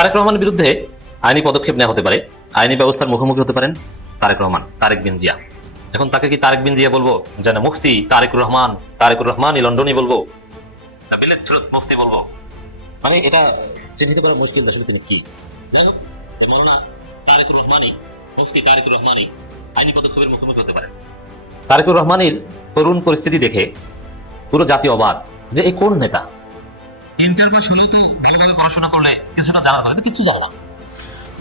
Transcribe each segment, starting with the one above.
তারেক রহমানের বিরুদ্ধে আইনি পদক্ষেপ নেওয়া হতে পারে, আইনি ব্যবস্থার মুখোমুখি হতে পারেন তারেক রহমান, তারেক বিন জিয়া। এখন তাকে কি তারেক বিন জিয়া বলবো, যেন মুফতি তারেকুর রহমান লন্ডনই বলবো, না বিলেত ফেরত মুফতি বলবো? মানে এটা চিহ্নিত করা মুশকিল আসলে তিনি কি। যাই হোক, মৌলানা তারেকুর রহমানই, মুফতি তারেকুর রহমানই আইনি পদক্ষেপের মুখোমুখি হতে পারেন। তারেকুর রহমানের করুণ পরিস্থিতি দেখে পুরো জাতি অবাক যে এই কোন নেতা, ইন্টার পাস হলেও তো ভালোভাবে পড়াশোনা করলে কিছুটা জানার কথা, কিছু জানা না।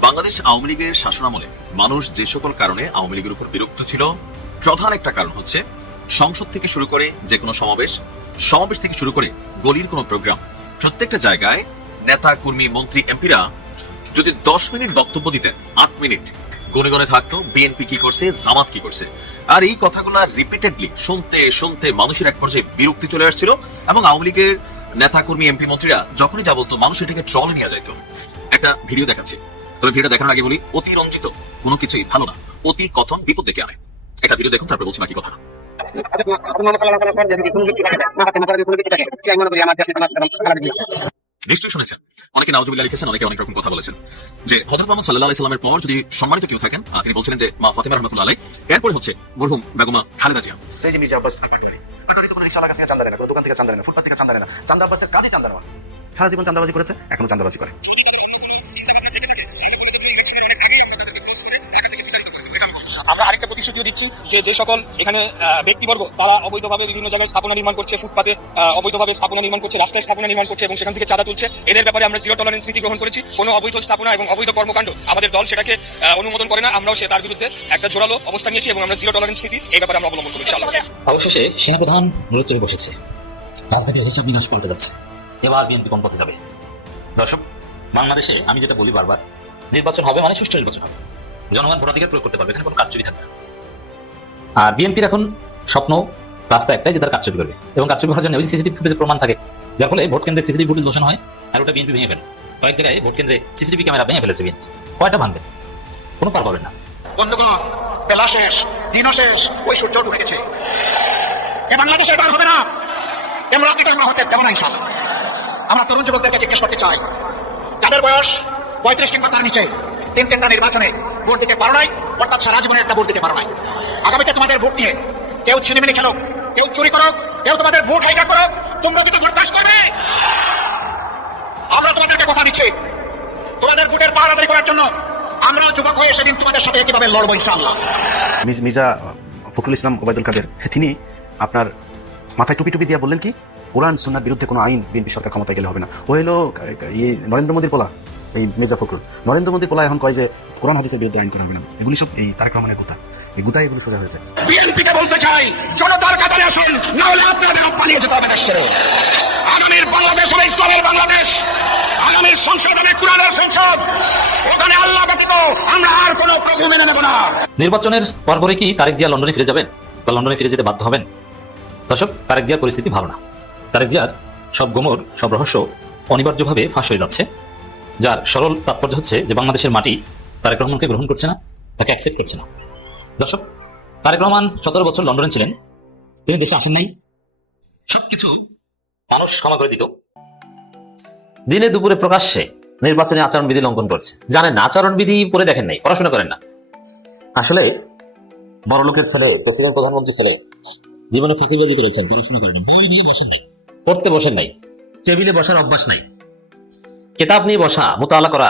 বাংলাদেশ আওয়ামী লীগের শাসনামলে মানুষ যে সকল কারণে আওয়ামী লীগের উপর বিরক্ত ছিল, প্রধান একটা কারণ হচ্ছে সংসদ থেকে শুরু করে যে কোনো সমাবেশ থেকে শুরু করে গলির কোনো প্রোগ্রাম, প্রত্যেকটা জায়গায় নেতা কর্মী মন্ত্রী এমপিরা যদি 10 মিনিট বক্তব্য দিতেন, 8 মিনিট গনে গনে থাকতো বিএনপি কি করছে, জামাত কি করছে। আর এই কথাগুলো রিপিটেডলি শুনতে শুনতে মানুষের এক পর্যায়ে বিরক্তি চলে আসছিল এবং আওয়ামী লীগের নেতা কর্মী এমপি মন্ত্রীরা যখনই যা বলতো মানুষ এটাকে ট্রল নিয়ে যাইতো। একটা ভিডিও দেখাচ্ছি, তবে ভিডিও দেখানোর আগে বলি, অতি রঞ্জিত কোনো কিছুই ভালো না, অতি কথন বিপদ ডেকে আনে। একটা ভিডিও দেখুন, তারপর বলছি বাকি কথা। নিশ্চয়ই শুনেছেন, অনেকে নাউজুবিল্লাহ লিখেছেন, অনেকে অনেক রকম কথা বলেছেন যে হযরত মুহাম্মদ সাল্লাল্লাহু আলাইহি সাল্লামের পর যদি সম্মানিত কেউ থাকেন, তিনি বলছিলেন যে মা ফাতেমা রাহমাতুল্লাহ আলাইহা, এরপরে হচ্ছে মরহুম বেগম খালেদা জিয়া। সেই যে মির্জা আব্বাস রিকশাওয়ালার কাছে চাঁদা দেয় না, কোনো দোকান থেকে চাঁদা দেয় না, ফুটপাত থেকে চাঁদা দেয় না, চাঁদা আব্বাসের কাজে চাঁদা দেওয়া। সারা জীবন চাঁদাবাজি করেছে, এখনো চাঁদাবাজি করে। আমরা আরেকটা প্রতিশ্রুতিও দিচ্ছি যে সকল এখানে ব্যক্তিবর্গ তারা অবৈধভাবে বিভিন্ন জায়গায় স্থাপনা নির্মাণ করছে, ফুটপাতে অবৈধভাবে স্থাপনা নির্মাণ করছে, রাস্তায় স্থাপনা নির্মাণ করছে এবং সেখান থেকে চাঁদা তুলছে, এদের ব্যাপারে আমরা জিরো টলারেন্স নীতি গ্রহণ করেছি। কোনো অবৈধ স্থাপনা এবং অবৈধ কর্মকাণ্ড আমাদের দল সেটাকে অনুমোদন করে না। আমরাও তার বিরুদ্ধে একটা জোরালো অবস্থান নিয়েছি এবং আমরা জিরো টলারেন্স নীতি এই ব্যাপারে আমরা অবলম্বন করেছি। অবশেষে সেনাপ্রধান মূলচরে বসেছে, রাজনীতির হিসাব নিকাশ পাল্টে যাচ্ছে। এবার বিএনপি কোন পথে যাবে? দর্শক, বাংলাদেশে আমি যেটা বলি বারবার, নির্বাচন হবে মানে সুষ্ঠু নির্বাচন হবে, জনগণ ভোটাধিকার প্রয়োগ করতে পারবে, এখানে কোনো কারচুপি থাকবে না। আর বিএনপির এখন স্বপ্ন, রাস্তা একটাই যে তারা কারচুপি করবে, এবং কারচুপি হওয়ার জন্য ওই সিসিটিভি ফুটেজে প্রমাণ থাকে, যার ফলে ভোট কেন্দ্রে সিসিটিভি ফুটেজ বসানো হয় আর ওটা বিএনপি ভেঙে ফেলে। কয়েক জায়গায় ভোট কেন্দ্রে সিসিটিভি ক্যামেরা ভেঙে ফেলেছে বিএনপি, কয়টা ভাঙবে? কোনো পার পাবে না। বন্ধুগণ, বেলা শেষ, দিনও শেষ, ওই সূর্য ডুবে গেছে। এ বাংলাদেশে এবার হবে না, আমরা হতে দেব না ইনশাআল্লাহ। আমরা তরুণ যুবকদেরকে জিজ্ঞেস করতে চাই, যাদের বয়স 35 কিংবা তার নিচে, 3টা নির্বাচনে ভোট দিতে পারো নাই, অর্থাৎ সারা জীবনে একটা ভোট দিতে পারো নাই। আগামীতে তোমাদের ভোট নিয়ে কেউ ছিনিমিনি খেলো, কেউ চুরি করো, কেউ তোমাদের ভোট হাইজ্যাক করো, তোমরা কিন্তু ভোট পাস করবে। আমরা তোমাদেরকে কথা দিচ্ছি, তোমাদের ভোটের পাহাড় আদায় করার জন্য আমরা যুবক হয়ে সেদিন তোমাদের সাথে কিভাবে লড়বো ইনশাআল্লাহ। মির্জা ফখরুল ইসলাম ওবায়দুল কাদের তিনি আপনার মাথায় টুপি টুপি দিয়ে বললেন কি, কোরআন সুন্নাহর বিরুদ্ধে কোনো আইন বিএনপি সরকার ক্ষমতায় গেলে হবে না। ও হলো নরেন্দ্র মোদীর পোলা, এই মির্জা ফখরুল নরেন্দ্র মোদীর পোলা এখন কয় যে কোরআন হাদিসের বিরুদ্ধে আইন করা হবে না। এগুলি সব এই তারেক রহমানের কথা, এই গুতায় এগুলো সোজা হয়েছে। বিএনপিকে বলতে চাই, জনতার কাতারে আসুন, না হলে আপনাদের পালিয়ে যেতে হবে দেশ ছেড়ে। আগামীর বাংলাদেশ হবে ইসলামের বাংলাদেশ, আগামীর সংসদ হবে কোরআনের সংসদ, ওখানে আল্লাহ ব্যতীত আমরা আর কোনো প্রভু মেনে নেব না। নির্বাচনের পরপরই কি তারেক জিয়া লন্ডনে ফিরে যাবেন বা লন্ডনে ফিরে যেতে বাধ্য হবেন? দর্শক, তারেক জিয়ার পরিস্থিতি ভালো না। তারেক জিয়ার সব গোমর, সব রহস্য অনিবার্যভাবে ফাঁস হয়ে যাচ্ছে, যার সরল তাৎপর্য হচ্ছে যে বাংলাদেশের মাটি তারেক রহমানকে গ্রহণ করছে না, তাকে অ্যাকসেপ্ট করছে না। দর্শক, তারেক রহমান 17 বছর লন্ডনে ছিলেন, তিনি দেশে আসেন নাই, সবকিছু মানুষ ক্ষমা করে দিত। দিনে দুপুরে প্রকাশ্যে নির্বাচনী আচরণবিধি লঙ্ঘন করছে, জানেন না, আচরণবিধি পড়ে দেখেন নাই, পড়াশোনা করেন না। আসলে বড় লোকের ছেলে, প্রেসিডেন্ট প্রধানমন্ত্রী ছেলে, জীবনে ফাঁকিবাজি করেছেন, পড়াশোনা করেন, বই নিয়ে বসেন নাই, পড়তে বসেন নাই, টেবিলে বসার অভ্যাস নাই। কিতাব নিয়ে বসা, মোতালা করা,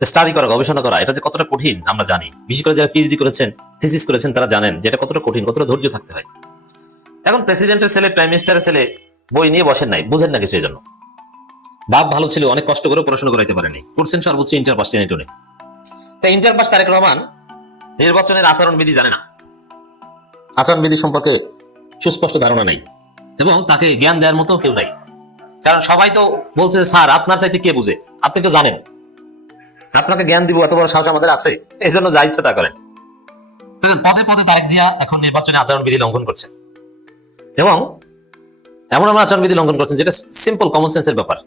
স্টাডি করা, গবেষণা করা, এটা যে কতটা কঠিন আমরা জানি। বিশেষ করে যারা পিএইচডি করেছেন, থিসিস করেছেন, তারা জানেন যে এটা কতটা কঠিন, কতটা ধৈর্য থাকতে হয়। এখন প্রেসিডেন্টের ছেলে, প্রাইম মিনিস্টারের ছেলে বই নিয়ে বসেন নাই, বুঝেন না কিছু। এই জন্য বাপ ভালো ছিল, অনেক কষ্ট করে পড়াশোনা করাইতে পারেনি, করছেন সর্বোচ্চ ইন্টার পাস টেনে টুনে। তাই ইন্টার পাস তারেক রহমান নির্বাচনের আচরণবিধি জানে না, আচরণবিধি সম্পর্কে সুস্পষ্ট ধারণা নাই, এবং তাকে জ্ঞান দেওয়ার মতো কেউ নাই। কারণ সবাই তো বলছে, স্যার আপনার চাইতে কে বুঝে, আপনি তো জানেন, আপনাকে জ্ঞান দিব এত বড় সাহস আমাদের আছে, এই জন্য যা ইচ্ছা তা করেন। পদে পদে তারেক জিয়া এখন নির্বাচনে আচরণবিধি লঙ্ঘন করছে, এবং এমন আচরণবিধি লঙ্ঘন করছেন যেটা সিম্পল কমন সেন্সের ব্যাপার।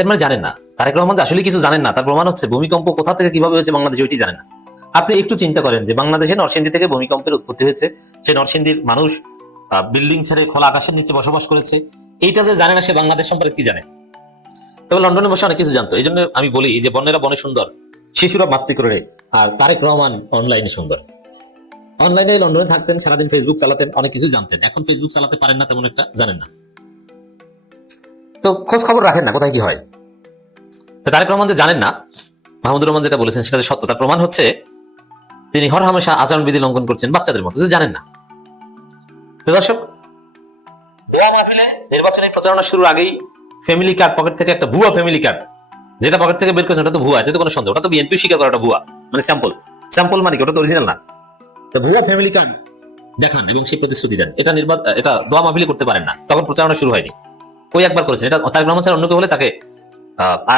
এর মানে জানেন না তারেক রহমান আসলে কিছু জানেন না, তার প্রমাণ হচ্ছে ভূমিকম্প কোথা থেকে কিভাবে হয়েছে বাংলাদেশে ওইটি জানেন না। আপনি একটু চিন্তা করেন যে বাংলাদেশে নরসিংদী থেকে ভূমিকম্পের উৎপত্তি হয়েছে, সে নরসিংদীর মানুষ বিল্ডিং ছেড়ে খোলা আকাশের নিচে বসবাস করেছে, এইটা যে জানে না, সে বাংলাদেশ সম্পর্কে কি জানে? এবং লন্ডনে বসে অনেক কিছু জানতো। এই জন্য আমি বলি যে বনেরা বনে সুন্দর, শিশুরা মাতৃকরণে, আর তারেক রহমান অনলাইনে সুন্দর। অনলাইনে লন্ডনে থাকতেন, সারাদিন ফেসবুক চালাতেন, অনেক কিছু জানতেন। এখন ফেসবুক চালাতে পারেন না, তেমন একটা জানেন না, তো খোঁজ খবর রাখেন না কোথায় কি হয়। তো তারেক রহমান যে জানেন না, মাহমুদুর রহমান যেটা বলেছেন সেটা যে সত্য, তার প্রমাণ হচ্ছে তিনি হর হামেশা আচরণবিধি লঙ্ঘন করছেন বাচ্চাদের মতো, যে জানেন না। তো দর্শক, দোয়া মাহফিলে নির্বাচনী প্রচারণা শুরুর আগেই ফ্যামিলি কার্ড পকেট থেকে একটা ভুয়া ফ্যামিলি কার্ড, যেটা পকেট থেকে বের করেছেন ওটা তো ভুয়া, এতে তো কোনো সন্দেহ, ওটা তো বিএনপি স্বীকার করা, ওটা ভুয়া, মানে স্যাম্পল মানে কি, ওটা তো অরিজিনাল না। তো ভুয়া ফ্যামিলি কার্ড দেখান এবং সেই প্রতিশ্রুতি দেন, এটা দোয়া মাহফিলে করতে পারেন না, তখন প্রচারণা শুরু হয়নি। ওই একবার করেছেন, এটা তারেক রহমান স্যার অন্য কেউ হলে তাকে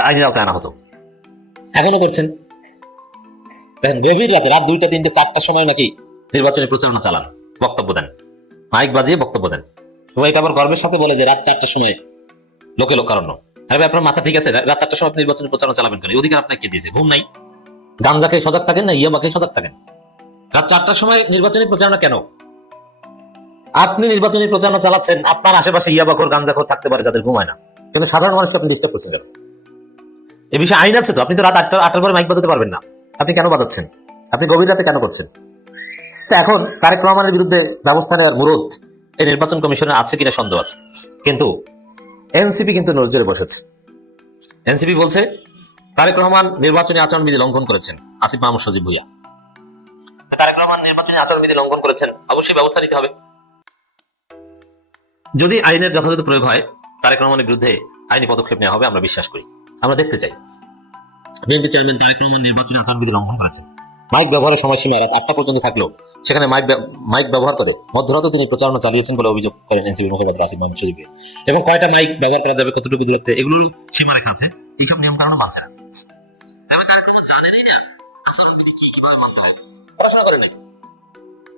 আইনের আওতায় আনা হতো, এখনো করছেন। দেখেন গভীর রাতে, রাত 2টা 3টে 4টার সময় নাকি নির্বাচনী প্রচারণা চালান, বক্তব্য দেন, মাইক বাজিয়ে বক্তব্য দেন, এবং এটা আবার গর্বের সাথে বলে যে রাত 4টার সময় লোকে লোকারণ্য। আরে আপনার মাথা ঠিক আছে? রাত 4টার সময় আপনি নির্বাচনী প্রচারণা চালাবেন কেন? অধিকার আপনাকে কে দিয়েছে? ঘুম নাই? গাঞ্জা খেয়ে সজাগ থাকেন না ইয়াবা খেয়ে সজাগ থাকেন? রাত 4টার সময় নির্বাচনী প্রচারণা কেন? আপনি নির্বাচনী প্রচারণা চালাচ্ছেন, আপনার আশেপাশে ইয়াবাখোর গাঞ্জাখোর থাকতে পারে যাদের ঘুমায় না, কিন্তু সাধারণ মানুষকে আপনি ডিস্টার্ব করছেন কেন? এই বিষয়ে আইন আছে তো, আপনি তো রাত 8টার পরে মাইক বাজাতে পারবেন না, আপনি কেন বাজাচ্ছেন? আপনি গভীর রাতে কেন করছেন? তো এখন তারেক রহমানের বিরুদ্ধে ব্যবস্থা নেওয়ার মুরদ এই নির্বাচন কমিশনের আছে কিনা সন্দেহ আছে, কিন্তু এনসিপি কিন্তু নজরে বসেছে। এনসিপি বলছে তারেক রহমান নির্বাচনী আচরণবিধি লঙ্ঘন করেছেন, আসিফ মাহমুদ সজীব ভুইয়া। তারেক রহমান নির্বাচনী আচরণবিধি লঙ্ঘন করেছেন, অবশ্যই ব্যবস্থা নিতে হবে। যদি আইনের যথাযথ প্রয়োগ হয়, তারেক রহমানের বিরুদ্ধে আইনি পদক্ষেপ নেওয়া হবে, আমরা বিশ্বাস করি, আমরা দেখতে চাই। বিএনপি চেয়ারম্যান তারেক রহমান নির্বাচনী আচরণবিধি লঙ্ঘন করেছেন। মাইক ব্যবহারের সময়সীমা রাত 8টা পর্যন্ত থাকলেও সেখানে মাইক ব্যবহার করে মধ্যরাতে তিনি প্রচারণা চালিয়েছেন বলে অভিযোগ করেন এনসিপি মুখপাত্র আসিফ মাহমুদ সজীব। এবং কয়টা মাইক ব্যবহার করা যাবে, কতটুকু দূরত্বে, এগুলোর সীমারেখা আছে, এইসব নিয়ম কারণ মানছে না। জানেনই না আচরণবিধি কিভাবে মানতে হয়, পড়াশোনা করে নাই।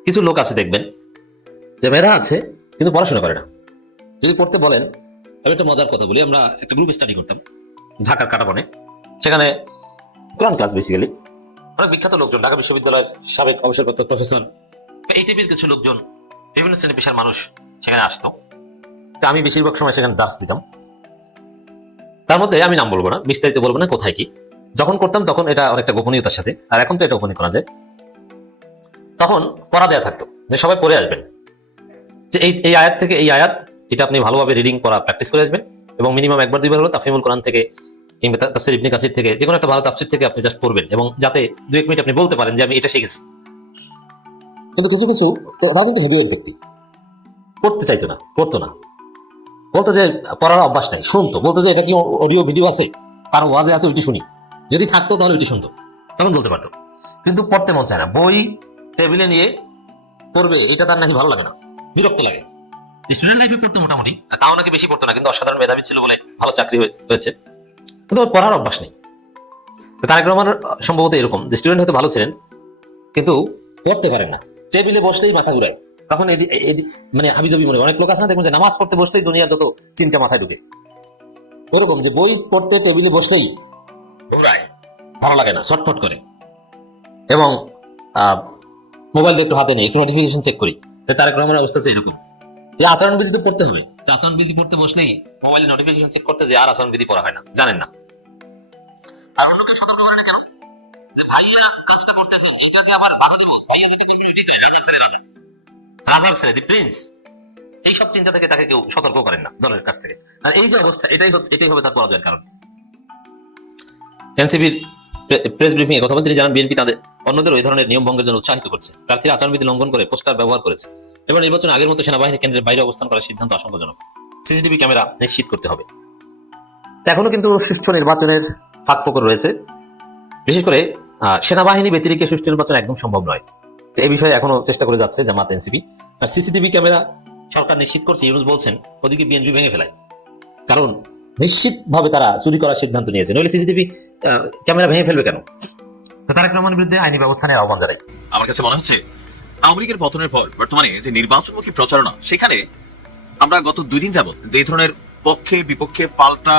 কিছু লোক আছে দেখবেন যে মেধা আছে কিন্তু পড়াশোনা করে না। যদি পড়তে বলেন, আমি একটা মজার কথা বলি, আমরা একটা গ্রুপ স্টাডি করতাম ঢাকার কাটাবনে, সেখানে কোরআন ক্লাস, বেসিক্যালি অনেক বিখ্যাত লোকজন, ঢাকা বিশ্ববিদ্যালয়ের সাবেক অবসরপ্রাপ্ত প্রফেসর, এই টাইপের কিছু লোকজন, বিভিন্ন শ্রেণী পেশার মানুষ সেখানে আসতো। তা আমি বেশিরভাগ সময় সেখানে দাস দিতাম। তার মধ্যে আমি নাম বলবো না, বিস্তারিত বলবো না কোথায় কি, যখন করতাম তখন এটা অনেকটা গোপনীয়তার সাথে, আর এখন তো এটা ওপেন করা যায়। তখন পড়া দেয়া থাকতো যে সবাই পড়ে আসবেন, যে এই আয়াত থেকে এই আয়াত, এটা আপনি ভালোভাবে রিডিং করা প্র্যাকটিস করে আসবেন, এবং মিনিমাম একবার 2বার হলো তাফহিমুল কোরআন থেকে কিংবা তাফসীর ইবনে কাসির থেকে, যে কোনো একটা ভালো তাফসীর থেকে আপনি জাস্ট পড়বেন, এবং যাতে 2-1 মিনিট আপনি বলতে পারেন যে আমি এটা শিখেছি। কিন্তু কিছু তাও কিন্তু হেভিওয়েট ব্যক্তি পড়তে চাইতো না, পড়তো না, বলতো যে পড়ার অভ্যাস নাই, শুনতো, বলতো যে এটা কি অডিও ভিডিও আছে, কারো ওয়াজে আছে, ওইটি শুনি, যদি থাকতো তাহলে ওইটি শুনতো, তখন বলতে পারতো, কিন্তু পড়তে মন চায় না। বই টেবিলে নিয়ে পড়বে, এটা তার নাকি ভালো লাগে না, বিরক্ত লাগে। স্টুডেন্ট লাইফে পড়তে মোটামুটি, তাও নাকি বেশি পড়তো না, কিন্তু অসাধারণ মেধাবী ছিল বলে ভালো চাকরি হয়েছে, কিন্তু ওর পড়ার অভ্যাস নেই। তারেক রহমান সম্ভবত এরকম, যে স্টুডেন্ট হয়তো ভালো ছিলেন কিন্তু পড়তে পারেন না, টেবিলে বসলেই মাথা ঘুরায়, তখন মানে হাবিজাবি মনে, অনেক লোক আছে না দেখুন যে নামাজ পড়তে বসলেই দুনিয়ার যত চিন্তা মাথায় ঢুকে, ওরকম যে বই পড়তে টেবিলে বসলেই ঘুরায়, ভালো লাগে না, ছটফট করে, এবং মোবাইলটা একটু হাতে নেই, একটু নোটিফিকেশন চেক করি। তারেক রহমানের অবস্থা হচ্ছে এরকম, যে আচরণবিধি তো পড়তে হবে, আচরণবিধি পড়তে বসলেই মোবাইলে নোটিফিকেশন চেক করতে যে আর আচরণবিধি পড়া হয় না, জানেন না। আর অন্যকে সতর্ক করেন কেন যে ভাইয়া কাজটা করতেছেন, এটাকে আবার বাধা দেবো, ভাইয়া যেটা করবে সেটাই তো রাজার ছেলে দি প্রিন্স, এই সব চিন্তা থেকে তাকে কেউ সতর্ক করেন না দলের কাছ থেকে। আর এই যে অবস্থা, এটাই হবে তার পরাজয়ের কারণ। এনসিপির প্রেস ব্রিফিং এ কথা বলে তিনি জানান, বিএনপি তাদের অন্যদের ওই ধরনের নিয়ম ভঙ্গের জন্য উৎসাহিত করছে, প্রার্থীরা আচরণবিধি লঙ্ঘন করে পোস্টার ব্যবহার করেছে। এবার নির্বাচন আগের মতো সেনাবাহিনী কেন্দ্রের বাইরে অবস্থান করার সিদ্ধান্ত আশঙ্কাজনক, সিসিটিভি ক্যামেরা নিশ্চিত করতে হবে। এখনো কিন্তু সুষ্ঠু নির্বাচনের ফাঁকফোকর রয়েছে, বিশেষ করে সেনাবাহিনী ব্যতিরেকে সুষ্ঠু নির্বাচন একদম সম্ভব নয়। এই বিষয়ে এখনো চেষ্টা করে যাচ্ছে জামাত, এনসিপি। আর সিসিটিভি ক্যামেরা সরকার নিশ্চিত করছে, ইউনূস বলছেন, ওদিকে বিএনপি ভেঙে ফেলায়, কারণ নিশ্চিতভাবে তারা চুরি করার সিদ্ধান্ত নিয়েছে, নইলে সিসিটিভি ক্যামেরা ভেঙে ফেলবে কেন? তারেক রহমানের বিরুদ্ধে আইনি ব্যবস্থা নেওয়ার আহ্বান জানাই। আমার কাছে মনে হচ্ছে আওয়ামী লীগের পতনের পর বর্তমানে যে নির্বাচনমুখী প্রচারণা, সেখানে আমরা গত 2 দিন যাবত যে ধরনের পক্ষে বিপক্ষে পাল্টা,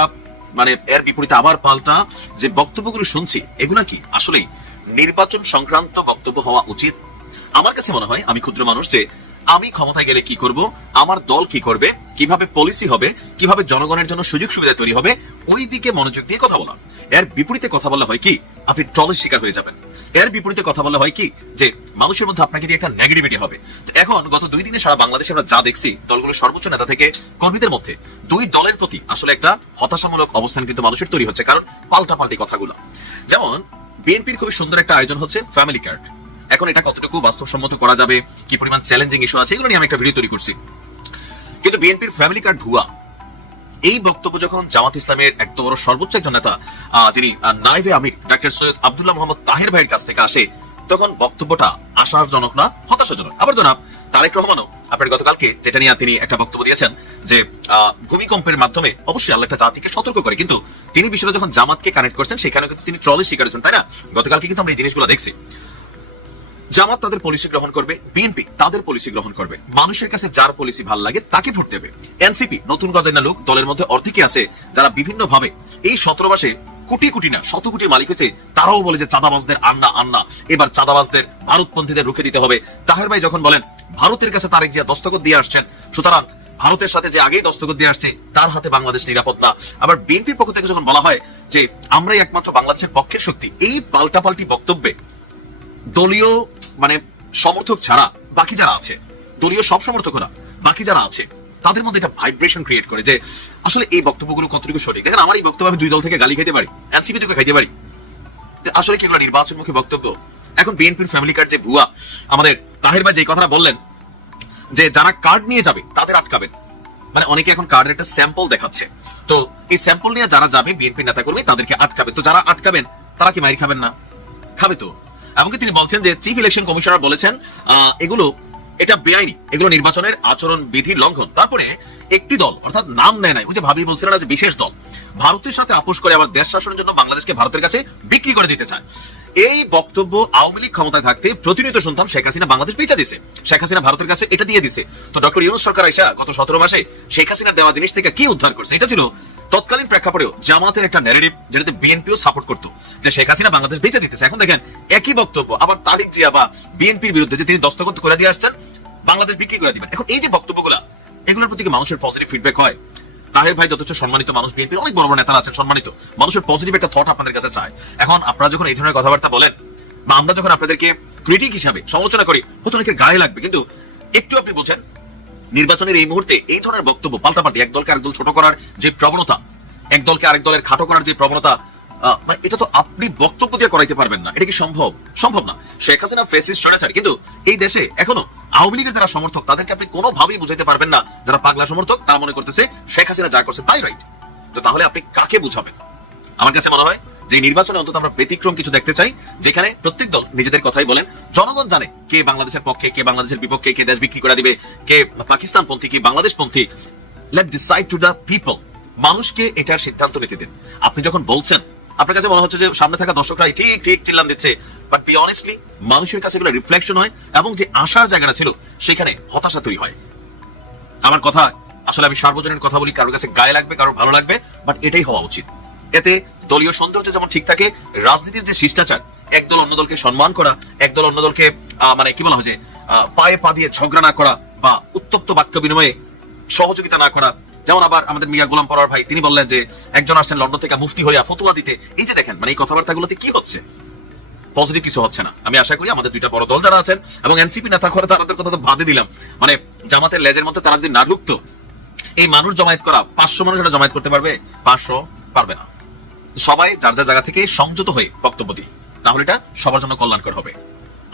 মানে এর বিপরীতে আবার পাল্টা যে বক্তব্যগুলো শুনছি, এগুলা কি আসলেই নির্বাচন সংক্রান্ত বক্তব্য হওয়া উচিত? আমার কাছে মনে হয়, আমি ক্ষুদ্র মানুষ, যে আমি ক্ষমতায় গেলে কি করব, আমার দল কি করবে, কিভাবে পলিসি হবে, কিভাবে জনগণের জন্য সুযোগ সুবিধা তৈরি হবে, ওই দিকে মনোযোগ দিয়ে কথা বলা। এর বিপরীতে কথা বলা হয় কি, আপনি ট্রলের শিকার হয়ে যাবেন। এর বিপরীতে কথা বলা হয় কি, যে মানুষের মধ্যে আপনাকে দিয়ে একটা নেগেটিভিটি হবে। তো এখন গত 2 দিনে সারা বাংলাদেশে আমরা যা দেখছি, দলগুলোর সর্বোচ্চ নেতা থেকে কর্মীদের মধ্যে দুই দলের প্রতি আসলে একটা হতাশামূলক অবস্থান কিন্তু মানুষের তৈরি হচ্ছে, কারণ পাল্টাপাল্টি কথাগুলো। যেমন বিএনপির খুবই সুন্দর একটা আয়োজন হচ্ছে ফ্যামিলি কার্ড। এখন এটা কতটুকু বাস্তবসম্মত করা যাবে, কি পরিমাণ চ্যালেঞ্জিং ইস্যু আছে, এগুলো নিয়ে আমি একটা ভিডিও তৈরি করছি। কিন্তু বিএনপির ফ্যামিলি কার্ড ভুয়া, এই বক্তব্য যখন জামাত ইসলামের এত বড় সর্বোচ্চ একজন নেতা যিনি নায়েবে আমির ডাক্তার সৈয়দ আব্দুল্লাহ মোহাম্মদ তাহের ভাইয়ের কাছ থেকে আসে, তখন বক্তব্যটা আশাজনক না হতাশাজনক। আবার জনাব তারেক রহমানও আপনার গতকালকে যেটা নিয়ে তিনি একটা বক্তব্য দিয়েছেন যে ভূমিকম্পের মাধ্যমে অবশ্যই আল্লাহ একটা জাতিকে সতর্ক করে, কিন্তু তিনি বিষয়টা যখন জামাতকে কানেক্ট করছেন সেখানে কিন্তু তিনি ট্রলের শিকার হয়েছেন, তাই না? গতকালকে কিন্তু আমরা এই জিনিসগুলো দেখছি। জামাত তাদের পলিসি গ্রহণ করবে, বিএনপি তাদের পলিসি গ্রহণ করবে, মানুষের কাছে যার পলিসি ভালো লাগে তাকে ভোট দেবে। এনসিপি নতুন গজাইনা লোক, দলের মধ্যে অর্ধেকই আছে যারা বিভিন্ন ভাবে এই 17 মাসে কোটি কোটি না শত কোটির মালিক হয়েছে, তারাও বলে যে চাঁদাবাজদের আন্না, এবার চাঁদাবাজদের ভারতপন্থীদের রুখে দিতে হবে। তাহের ভাই যখন বলেন ভারতের কাছে তারেক জিয়া দস্তখত দিয়ে আসছেন, সুতরাং ভারতের সাথে যে আগেই দস্তখত দিয়ে আসছে তার হাতে বাংলাদেশ নিরাপদ না। আবার বিএনপির পক্ষ থেকে যখন বলা হয় যে আমরাই একমাত্র বাংলাদেশের পক্ষের শক্তি, এই পাল্টাপাল্টি বক্তব্যে দলীয় সমর্থক ছাড়া বাকি যারা আছে, দলীয় সব সমর্থক না, বাকি যারা আছে তাদের মধ্যে একটা ভাইব্রেশন ক্রিয়েট করে যে আসলে এই বক্তব্যগুলো কতটুকু সঠিক। দেখেন আমার এই বক্তব্য আমি 2 দল থেকে গালি খেতে পারি, এনসিপি থেকে খাইতে পারি, আসলে কি এগুলো নির্বাচনমুখী বক্তব্য? এখন বিএনপির ফ্যামিলি কার্ড যে ভুয়া, আমাদের তাহের ভাই যে কথাটা বললেন যে যারা কার্ড নিয়ে যাবে তাদের আটকাবেন, অনেকে এখন কার্ডের একটা স্যাম্পল দেখাচ্ছে, তো এই স্যাম্পল নিয়ে যারা যাবে বিএনপি নেতা কর্মী তাদেরকে আটকাবে। তো যারা আটকাবেন তারা কি মাইর খাবেন না? খাবে তো। এমনকি তিনি বলছেন যে চিফ ইলেকশন কমিশনার বলেছেন এটা বেআইনি, এগুলো নির্বাচনের আচরণ বিধি লঙ্ঘন। তারপরে একটি দল, অর্থাৎ নাম নেয় নাই, যে ভাবি বলছিলেন যে বিশেষ দল ভারতের সাথে আপোষ করে আবার দেশ শাসনের জন্য বাংলাদেশকে ভারতের কাছে বিক্রি করে দিতে চায়। এই বক্তব্য আওয়ামী লীগ ক্ষমতায় থাকতে প্রতিনিয়ত শুনতাম, শেখ হাসিনা বাংলাদেশ বেচে দিছে, শেখ হাসিনা ভারতের কাছে এটা দিয়ে দিছে। তো ডক্টর ইউনূস সরকার আইসা গত 17 মাসে শেখ হাসিনার দেওয়া জিনিস থেকে কি উদ্ধার করছে? এটা ছিল তৎকালীন প্রেক্ষাপটেও জামাতের একটা ন্যারেটিভ, যেটাতে বিএনপিও সাপোর্ট করতো যে শেখ হাসিনা বাংলাদেশ বেচে দিতেছে। এখন দেখেন একই বক্তব্য আবার তারেক জিয়া বা বিএনপির বিরুদ্ধে, যে তিনি দস্তখত করে দিয়ে আসছেন বাংলাদেশ বিক্রি করে দিবেন। এখন এই যে বক্তব্যগুলা, এগুলোর প্রতি মানুষের পজিটিভ ফিডব্যাক হয়? তাহের ভাই যথেষ্ট সম্মানিত মানুষ, বিএনপির অনেক বড় বড় নেতারা আছেন সম্মানিত, মানুষের পজিটিভ একটা থট আপনাদের কাছে চায়। এখন আপনারা যখন এই ধরনের কথাবার্তা বলেন বা আমরা যখন আপনাদেরকে ক্রিটিক হিসাবে সমালোচনা করি, হয়তো অনেকের গায়ে লাগবে, কিন্তু একটু আপনি বোঝেন নির্বাচনের এই মুহূর্তে এই ধরনের বক্তব্য পাল্টাপাল্টি, এক দলকে আরেক দল ছোট করার যে প্রবণতা, এক দলকে আরেক দলের খাটো করার যে প্রবণতা, এটা তো আপনি বক্তব্য দিয়ে করাইতে পারবেন না। এটা কি সম্ভব না। শেখ হাসিনা ফেসিস্ট স্বৈরাচার, কিন্তু এই দেশে এখনো আওয়ামী লীগের যারা সমর্থক তাদেরকে আপনি কোনোভাবেই বুঝাইতে পারবেন না, যারা পাগলা সমর্থক তারা মনে করতেছে শেখ হাসিনা যা করছে তাই রাইট। তো তাহলে আপনি কাকে বুঝাবেন? আমার কাছে মনে হয় যে নির্বাচনে অন্তত আমরা ব্যতিক্রম কিছু দেখতে চাই, যেখানে প্রত্যেক দল নিজেদের কথাই বলেন, জনগণ জানে কে বাংলাদেশের পক্ষে, কে বাংলাদেশের বিপক্ষে, কে দেশ বিক্রি করে দিবে, কে পাকিস্তান পন্থী, কে বাংলাদেশ পন্থী। Let decide to the people, মানুষকে এটার সিদ্ধান্ত নিতে দিন। আপনি যখন বলছেন আপনার কাছে মনে হচ্ছে যে সামনে থাকা দর্শকরা ঠিক ঠিক চিল্লান দিচ্ছে, বাট বি অনেস্টলি মানুষের কাছে এগুলো রিফ্লেকশন হয় এবং যে আশার জায়গাটা ছিল সেখানে হতাশা তৈরি হয়। আমার কথা আসলে আমি সার্বজনীন কথা বলি, কারোর কাছে গায়ে লাগবে, কারোর ভালো লাগবে, বাট এটাই হওয়া উচিত। এতে দলীয় সৌন্দর্য যেমন ঠিক থাকে, রাজনীতির যে শিষ্টাচার, একদল অন্য দলকে সম্মান করা, একদল অন্য দলকে কি বলা হয় যে পায়ে পা দিয়ে ঝগড়া না করা বা উত্তপ্ত বাক্য বিনিময়ে সহযোগিতা না করা। যেমন আবার আমাদের মিয়া গোলাম পরোয়ার ভাই তিনি বললেন যে একজন আসছেন লন্ডন থেকে মুফতি হইয়া ফতোয়া দিতে। এই যে দেখেন এই কথাবার্তাগুলোতে কি হচ্ছে? পজিটিভ কিছু হচ্ছে না। আমি আশা করি আমাদের দুইটা বড় দল যারা আছেন এবং এনসিপি নেতা করে তাদের কথা তো বাদে দিলাম, জামাতের লেজের মধ্যে তারা যদি না ঢুকতো, এই মানুষ জমায়েত করা 500 মানুষ এটা জমায়েত করতে পারবে? 500 পারবে না। সবাই যার যার জায়গা থেকে সংযত হয়ে বক্তব্য দিই, তাহলে এটা সবার জন্য কল্যাণকর হবে।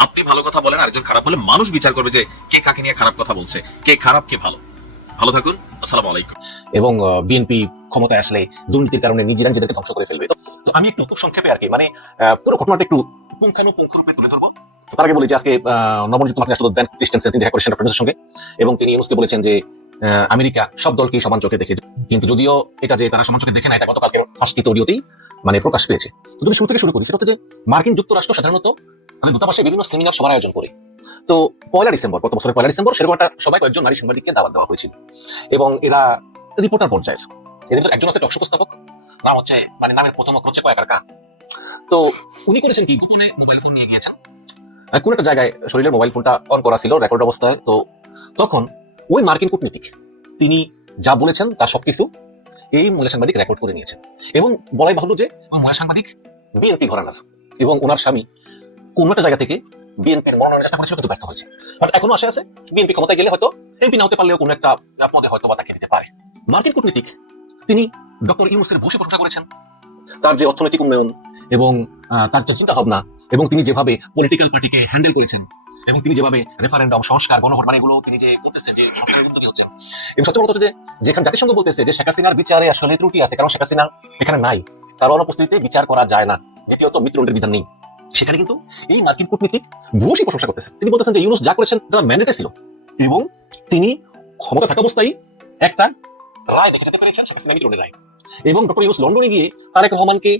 আপনি ভালো কথা বলেন, আরেকজন খারাপ বলে, মানুষ বিচার করবে যে কে কাকে নিয়ে খারাপ কথা বলছে, কে খারাপ কে ভালো। ভালো থাকুন, আসসালামু আলাইকুম। এবং বিএনপি ক্ষমতায় আসলে দুর্নীতির কারণে নিজেরা নিজেদেরকে ধ্বংস করে ফেলবে। তো আমি একটু খুব সংক্ষেপে আর কি পুরো ঘটনাটা একটু পুঙ্খানুপুঙ্খ রূপে তুলে ধরবো। তার আগে বলি যে আজকে নবনিযুক্ত মার্কিন রাষ্ট্রদূত বেন ক্রিস্টেনসেন তিনি দেখা করেছেন ডক্টর সঙ্গে, এবং তিনি ইউনূসকে বলেছেন যে আমেরিকা সব দলকেই সমান চোখে দেখে, কিন্তু যদিও এটা যে তারা সমান চোখে দেখে না, এটা গতকালকে ফাঁসকৃত অডিওতেই প্রকাশ পেয়েছে। যদি শুরু থেকে শুরু করি, সেটা হচ্ছে যে মার্কিন যুক্তরাষ্ট্র সাধারণত তাদের দূতাবাসে বিভিন্ন সেমিনার সভার আয়োজন করে। তো 1 ডিসেম্বর, গত বছরের 1 ডিসেম্বর সেরকম একটা সবাই কয়েকজন নারী সাংবাদিককে দাওয়াত দেওয়া হয়েছিল, এবং এরা রিপোর্টার পর্যায়ের। এদের একজন আছে টকশো উপস্থাপক, নাম হচ্ছে নামের প্রথম অক্ষর হচ্ছে কয়েকার কা। তো উনি করেছেন কি, গোপনে মোবাইল ফোন নিয়ে গিয়েছেন কোন একটা জায়গায়, শরীরের মোবাইল ফোনটা অন করা ছিল রেকর্ড অবস্থায়। তো তখন ওই মার্কিন কূটনীতিক তিনি যা বলেছেন তার সবকিছু এই মহিলা সাংবাদিক রেকর্ড করে নিয়েছেন। এবং বলাই বাহুল্য যে ওই মহিলা সাংবাদিক বিএনপি ঘরানার, এবং ওনার স্বামী কোন একটা জায়গা থেকে বিএনপির মনোনয়নের চেষ্টা করেছিল, কিন্তু ব্যর্থ হয়েছে। বাট এখনো আশা আছে বিএনপি ক্ষমতায় গেলে হয়তো এমপি না হতে পারলেও কোনো একটা পদে হয়তো বা তাকে দিতে পারে। মার্কিন কূটনীতিক তিনি ডক্টর ইউনূসের ভূয়সী প্রশংসা করেছেন, তার যে অর্থনৈতিক উন্নয়ন এবং তার যে চিন্তা ভাবনা, এবং তিনি যেভাবে পলিটিক্যাল পার্টিকে হ্যান্ডেল করেছেন, এবং তিনি যেভাবে রেফারেন্ডাম, সংস্কার, গণভোট মানে এগুলো তিনি যে করতেছেন, যে সরকারের উদ্যোগী হচ্ছেন। এবং সবচেয়ে বড় কথা যে যেখানে জাতিসংঘ বলতেছে যে শেখ হাসিনার বিচারে আসলে ত্রুটি আছে, কারণ শেখ হাসিনা এখানে নাই, তার অনুপস্থিতিতে বিচার করা যায় না, দ্বিতীয়ত মৃত্যুদণ্ডের বিধান নেই, সেখানে কিন্তু এই মার্কিন কূটনীতিক ভূয়সী প্রশংসা করতেছেন। তিনি বলতেছেন যে ইউনূস যা করেছেন তার ম্যান্ডেটে ছিল, এবং তিনি ক্ষমতা থাকা অবস্থায় একটা রায় দেখে যেতে পেরেছেন, শেখ হাসিনা মৃত্যুদণ্ডের রায়। এবং ডক্টর ইউনূস লন্ডনে গিয়ে তারেক রহমানকে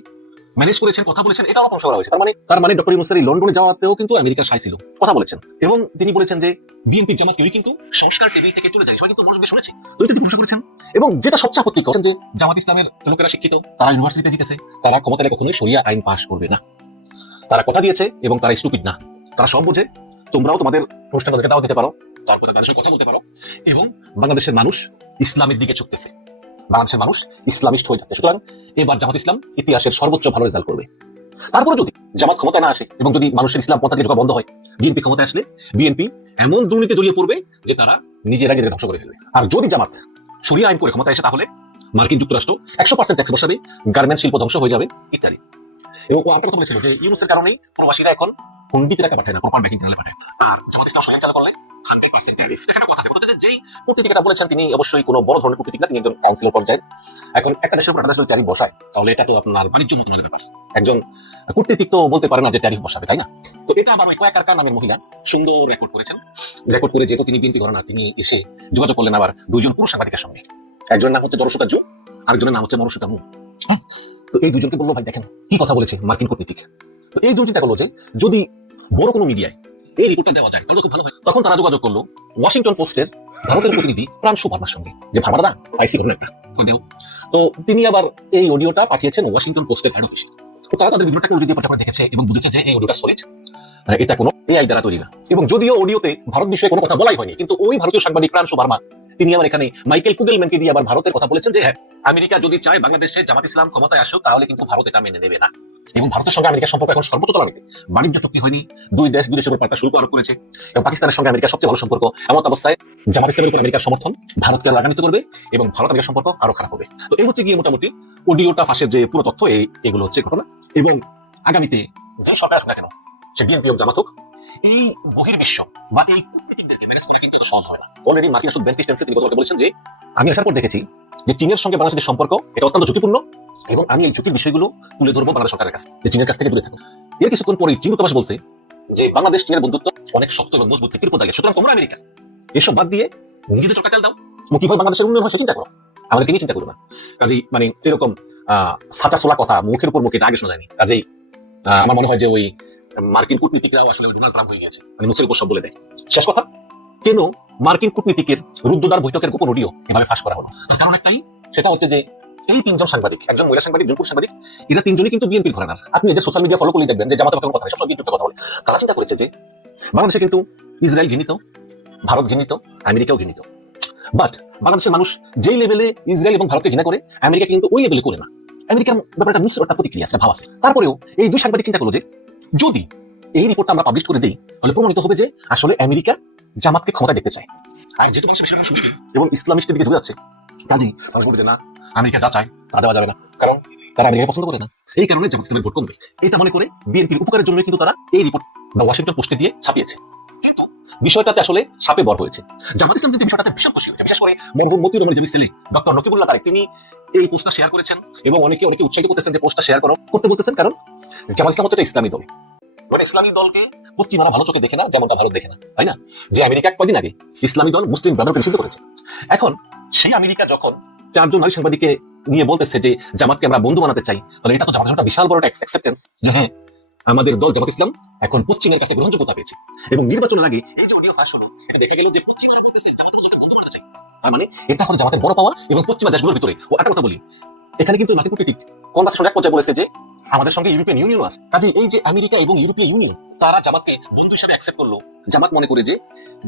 ম্যানেজ করেছেন, কথা বলেছেন, এটাও প্রশংসা করা হয়েছে। তার মানে ডক্টর ইউনূসের লন্ডনে যাওয়াতেও কিন্তু আমেরিকার সাই ছিল, কথা বলেছেন। এবং তিনি বলেছেন যে বিএনপি জামাত কেউই কিন্তু সংস্কার টেবিল থেকে চলে যায়, সবাই কিন্তু মনোযোগ দিয়ে শুনেছে, তো এটা তিনি প্রশংসা করেছেন। এবং যেটা সবচেয়ে আপত্তিকর যে জামাত ইসলামের লোকেরা শিক্ষিত, তারা ইউনিভার্সিটিতে জিতেছে, তারা ক্ষমতায় কখনোই শরিয়া আইন পাশ করবে না, তারা কথা দিয়েছে, এবং তারা স্টুপিড না, তারা সব বোঝে। তোমরাও তোমাদের অনুষ্ঠান তাদেরকে দাওয়াত দিতে পারো, তারপরে তাদের সঙ্গে কথা বলতে পারো। এবং বাংলাদেশের মানুষ ইসলামের দিকে ঝুঁকতেছে, বাংলাদেশের মানুষ ইসলামিস্ট হয়ে যাচ্ছে। সুতরাং এবার জামাত ইসলাম ইতিহাসের সর্বোচ্চ ভালো রেজাল্ট করবে। তারপরে যদি জামাত ক্ষমতায় না আসে এবং যদি মানুষের ইসলাম পন্থা থেকে ঢোকা বন্ধ হয়, বিএনপি ক্ষমতায় আসলে বিএনপি এমন দুর্নীতি জড়িয়ে পড়বে যে তারা নিজেরা নিজেদের ধ্বংস করে ফেলবে। আর যদি জামাত শরিয়া আইন করে ক্ষমতায় আসে, তাহলে মার্কিন যুক্তরাষ্ট্র 100% ট্যাক্স বসাবে, গার্মেন্টস শিল্প ধ্বংস হয়ে যাবে ইত্যাদি। এবং ও আপনার কথা বলেছিল যে ইউনূসের কারণেই প্রবাসীরা এখন হুন্ডিতে টাকা পাঠায় না, প্রপার ব্যাংকিং চ্যানেলে পাঠায়। আর জামাত ইসলাম শরিয়া চালু করলে 100% ট্যারিফ। এখানে কথা আছে, বলতে যেই কূটনীতিক এটা বলেছেন তিনি অবশ্যই কোনো বড় ধরনের কূটনীতিক না, তিনি একজন কাউন্সিলর পর্যায়ে। এখন একটা দেশের উপর একটা দেশ যদি ট্যারিফ বসায়, তাহলে এটা তো আপনার বাণিজ্য মন্ত্রণালয়ের ব্যাপার, একজন কূটনীতিক তো বলতে পারে না যে ট্যারিফ বসাবে, তাই না? তো এটা আবার ওই কয়েকার নামের মহিলা সুন্দর রেকর্ড করেছেন। রেকর্ড করে যেহেতু তিনি বিএনপি ঘরানা, তিনি এসে যোগাযোগ করলেন আবার দুইজন পুরুষ সাংবাদিকের সঙ্গে। একজনের নাম হচ্ছে জরসুকাজ্জু, আরেকজনের নাম হচ্ছে মরসুকা মু। তো এই দুজনকে বললো, ভাই দেখেন কি কথা বলেছে মার্কিন কূটনীতিক। তো এই দুজন চিন্তা করলো যে যদি বড় কোনো মিডিয়ায় এই রিপোর্টটা দেওয়া যায় তাহলে খুব ভালো হয়। তখন তারা যোগাযোগ করলো ওয়াশিংটন পোস্টের ভারতের প্রতিনিধি প্রাণশু ভার্মার সঙ্গে, যে ভার্মাদা আইসি ঘটনা একটা। তো তিনি আবার এই অডিওটা পাঠিয়েছেন ওয়াশিংটন পোস্টের হেড অফিসে। তো তারা তাদের ভিডিওটাকে উল্টে দিয়ে পাঠাপাঠি দেখেছে এবং বুঝেছে যে এই অডিওটা সলিড, এটা কোনো এআই দ্বারা তৈরি না। এবং যদিও অডিওতে ভারত বিষয়ে কোনো কথা বলাই হয়নি, কিন্তু ওই ভারতীয় সাংবাদিক প্রাণশু ভার্মা তিনি আবার এখানে মাইকেল কুগেলম্যানকে দিয়ে আবার ভারতের কথা বলেছেন যে হ্যাঁ, আমেরিকা যদি চায় বাংলাদেশে জামাত ইসলাম ক্ষমতায় আসুক, তাহলে কিন্তু ভারত এটা মেনে নেবে না। এবং ভারতের সঙ্গে আমেরিকার সম্পর্ক এখন সর্বোচ্চ তলানিতে, বাণিজ্য চুক্তি হয়নি, দুই দেশের উপর পাল্টা শুল্ক আরোপ করেছে, এবং পাকিস্তানের সঙ্গে আমেরিকার সবচেয়ে ভালো সম্পর্ক। এমন অবস্থায় জামাত ইসলামের উপর আমেরিকার সমর্থন ভারতকে আরো রাগান্বিত করবে, এবং ভারত আমেরিকার সম্পর্ক আরো খারাপ হবে। তো এই হচ্ছে গিয়ে মোটামুটি অডিওটা ফাঁসের যে পুরো তথ্য, এগুলো হচ্ছে ঘটনা। এবং আগামীতে যে সরকার আসুক না কেন, সে বিএনপি হোক, জামাত হোক, এই বহির্বিশ্ব বা এই কূটনীতিকদেরকে ম্যানেজ করে কিন্তু সহজ হয় না। অলরেডি মার্কিন রাষ্ট্রদূত বেন ক্রিস্টেনসেন তিনি গতকাল বলেছেন যে আমি আসার পর দেখেছি যে চীনের সঙ্গে বাংলাদেশের সম্পর্ক এটা অত্যন্ত ঝুঁকিপূর্ণ, এবং আমি এই ঝুঁকির বিষয়গুলো তুলে ধরবো বাংলাদেশ সরকারের কাছে, যে চীনের কাছ থেকে দূরে থাকুন। এর কিছুক্ষণ পরে চীন দূতাবাস বলছে যে বাংলাদেশ চীনের বন্ধুত্ব অনেক শক্ত এবং মজবুত ভিত্তির উপর দাঁড়িয়ে, সুতরাং তোমরা আমেরিকা এসব বাদ দিয়ে নিজেদের চরকায় তেল দাও, কিভাবে বাংলাদেশের উন্নয়ন হয় সে চিন্তা করো, আমাদেরকে নিয়ে চিন্তা করো না। কাজেই মানে এরকম সাচা সোলা কথা মুখের উপর মুখে আগে শোনা যায়নি। কাজেই আমার মনে হয় যে ওই মার্কিন কূটনীতিকরাও আসলে ডোনাল্ড ট্রাম্প হয়ে গেছে, মানে মুখের উপর সব বলে দেয়। শেষ কথা, কেন মার্কিন কূটনীতিকের রুদ্ধদ্বার বৈঠকের গোপন অডিও এভাবে ফাঁস করা হলো? তার কারণ একটাই, সেটা হচ্ছে যে এই তিনজন সাংবাদিক, একজন মহিলা সাংবাদিক, দুজন পুরুষ সাংবাদিক, এরা তিনজনই কিন্তু বিএনপির ঘরানার। আপনি এদের সোশ্যাল মিডিয়া ফলো করলে দেখবেন যে জামাতের কথা নেই, সবসময় বিএনপির কথা বলে। তারা চিন্তা করেছে যে বাংলাদেশে কিন্তু ইসরায়েল ঘৃণিত, ভারত ঘৃণিত, আমেরিকাও ঘৃণিত, বাট বাংলাদেশের মানুষ যেই লেভেলে ইসরায়েল এবং ভারতকে ঘৃণা করে, আমেরিকা কিন্তু ওই লেভেলে করে না। আমেরিকার ব্যাপারে একটা মিশ্র একটা প্রতিক্রিয়া আছে, ভাব আছে। তারপরেও এই দুই সাংবাদিক চিন্তা করলো যে যদি এই রিপোর্টটা আমরা পাবলিশ করে দিই, তাহলে প্রমাণিত হবে যে আসলে আমেরিকা জামাতকে ক্ষমতায় দেখতে চায়। আর যেহেতু মানুষ বেশিরভাগ সুস্থ এবং ইসলামিস্টের দিকে ঝুঁকে যাচ্ছে, কাজেই মানুষ বলবে যে না, আমেরিকা যা চায় তা দেওয়া যাবে না, কারণ তারা আমেরিকা পছন্দ করে না। এই কারণে জামাত ইসলামের ভোট কমবে, এটা মনে করে বিএনপির উপকারের জন্য কিন্তু তারা এই রিপোর্ট বা ওয়াশিংটন পোস্টে দিয়ে ছাপিয়েছে। কিন্তু বিষয়টাতে আসলে সাপে বর হয়েছে। জামাত ইসলাম কিন্তু বিষয়টাতে ভীষণ খুশি হয়েছে, বিশেষ করে মরহুম মতিউর রহমানের যে ছেলে ডক্টর নকিবুল্লাহ তারেক, তিনি এই পোস্টটা শেয়ার করেছেন এবং অনেকে উৎসাহিত করতেছেন যে পোস্টটা শেয়ার করতে বলতেছেন, কারণ জামাত ইসলাম হচ্ছে একটা ইসলামী দল। মানে ইসলামী দলকে পশ্চিমারা ভালো চোখে দেখে না, যেমনটা ভারত দেখে না, তাই না? যে আমেরিকা কয়দিন আগে ইসলামী দল মুসলিম ব্রাদারহুড নিষিদ্ধ করেছে, এখন সেই আমেরিকা যখন চারজন নারী সাংবাদিককে নিয়ে বলতেছে যে জামাতকে আমরা বন্ধু বানাতে চাই, তাহলে এটা তো জামাতের একটা বিশাল বড় একটা অ্যাকসেপ্টেন্স যে হ্যাঁ, আমাদের দল জামাত ইসলাম এখন পশ্চিমের কাছে গ্রহণযোগ্যতা পেয়েছে। এবং নির্বাচনের আগে এই যে অডিও ফাঁস হলো, এটা দেখা গেল যে পশ্চিমরা বলতেছে জামাতের দলকে বন্ধু বানাতে চাই, তার মানে এটা হলো জামাতের বড় পাওয়া। এবং পশ্চিমা দেশগুলোর ভিতরে ও একটা কথা বলি, এখানে কিন্তু মার্কিন কূটনীতিক কনভারসেশন এক পর্যায়ে বলেছে যে আমাদের সঙ্গে ইউরোপিয়ান ইউনিয়ন আছে। কাজে এই যে আমেরিকা এবং ইউরোপীয় ইউনিয়ন তারা জামাতকে বন্ধু হিসেবে অ্যাকসেপ্ট করলো। জামাত মনে করে যে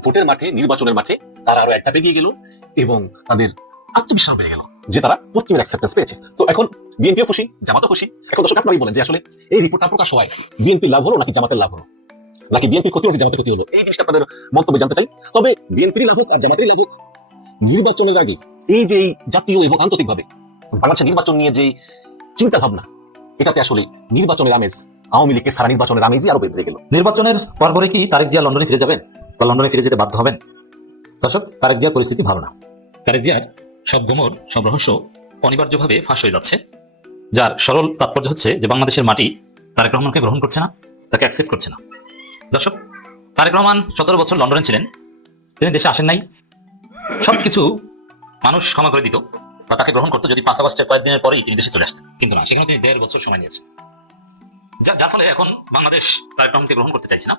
ভোটের মাঠে, নির্বাচনের মাঠে তারা আরো একটা এগিয়ে গেল এবং তাদের আত্মবিশ্বাস বেড়ে গেল যে তারা পশ্চিমের অ্যাকসেপ্টেন্স পেয়েছে। তো এখন বিএনপিও খুশি, জামাতও খুশি। এখন দর্শক আপনারাই বলেন যে আসলে এই রিপোর্টটা প্রকাশ হয় বিএনপি লাভ হলো নাকি জামাতের লাভ হলো, নাকি বিএনপি ক্ষতি হলো নাকি জামাতের ক্ষতি হলো, এই জিনিসটা আপনাদের মন্তব্যে জানতে চাই। তবে বিএনপির লাভ হোক আর জামাতের লাভ হোক, নির্বাচনের আগে এই যে জাতীয় এবং আন্তর্জাতিকভাবে বাংলাদেশের নির্বাচন নিয়ে যে চিন্তা ভাবনা, এটাতে আসলে নির্বাচনের আমেজ, আওয়ামী লীগকে সারা নির্বাচনের আমেজই আরো বেড়ে গেল। নির্বাচনের পরপরে কি তারেক জিয়া লন্ডনে ফিরে যাবেন বা লন্ডনে ফিরে যেতে বাধ্য হবেন? দর্শক, তারেক জিয়ার পরিস্থিতি ভালো না। তারেক জিয়ার সব গোমর, সব রহস্য অনিবার্যভাবে ফাঁস হয়ে যাচ্ছে, যার সরল তাৎপর্য হচ্ছে যে বাংলাদেশের মাটি তারেক রহমানকে গ্রহণ করছে না, তাকে অ্যাকসেপ্ট করছে না। দর্শক, তারেক রহমান 17 বছর লন্ডনে ছিলেন, তিনি দেশে আসেন নাই। সবকিছু মানুষ ক্ষমা করে দিত বা তাকে গ্রহণ করতো যদি 5 আগস্টের কয়েকদিনের পরেই তিনি দেশে চলে আসতেন, কিন্তু না, সেখানে তিনি 1.5 বছর সময় নিয়েছেন। যার ফলে এখন বাংলাদেশ তারেক রহমানকে গ্রহণ করতে চাইছে না।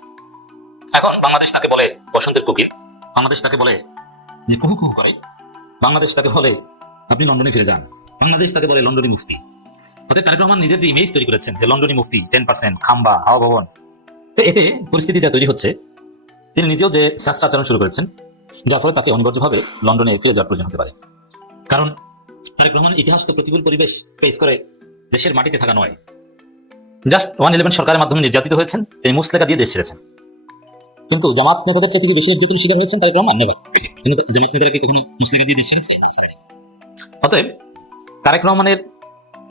এখন বাংলাদেশ তাকে বলে বসন্তের কোকিল, বাংলাদেশ তাকে বলে যে কুহু কুহু করে, বাংলাদেশ তাকে বলে আপনি লন্ডনে ফিরে যান, বাংলাদেশ তাকে বলে লন্ডনী মুফতি। অর্থাৎ তারেক রহমান নিজের যে ইমেজ তৈরি করেছেন যে লন্ডনী মুফতি, 10%, খাম্বা, হাওয়া ভবন, তো এতে পরিস্থিতি যা তৈরি হচ্ছে, তিনি নিজেও যে শাস্ত্রাচরণ শুরু করেছেন, যার ফলে তাকে অনিবার্যভাবে লন্ডনে ফিরে যাওয়ার প্রয়োজন হতে পারে। কারণ তারেক রহমান ইতিহাস তো প্রতিকূল পরিবেশ ফেস করে দেশের মাটিতে থাকা নয়, জাস্ট 111 সরকারের মাধ্যমে নির্যাতিত হয়েছেন, তিনি মুসলেখা দিয়ে দেশ ছেড়েছেন। কিন্তু জামাত নেতাদের চাইতে বেশি নির্যাতনের শিকার হয়েছেন তারেক রহমান? নেভার। কিন্তু জামাত নেতারা কি কখনো মুসলেখা দিয়ে দেশ ছেড়েছে? না, ছাড়েনি। অতএব তারেক রহমানের